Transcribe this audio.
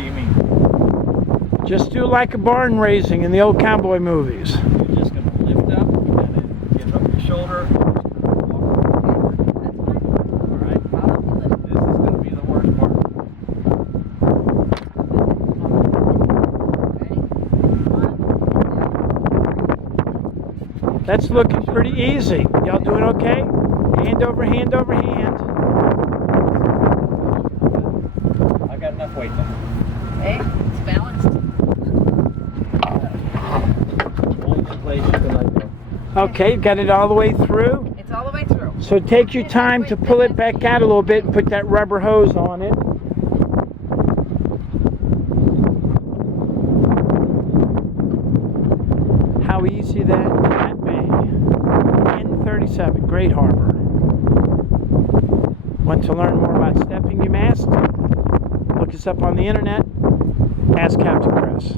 do you mean? Just do like a barn raising in the old cowboy movies. You're just going to lift up and then get hook your shoulder. Alright? This is going to be the worst part. That's looking pretty easy. Y'all doing okay? Hand over hand over hand. I got enough weight there. Hey, it's balanced. Hold it in place, you can let go. Okay, got it all the way through. It's all the way through. So take your time to pull it back out a little bit and put that rubber hose on it. How easy that can be. N37, great harbor. Want to learn more about stepping your mast? Look us up on the internet. Ask Captain Chris.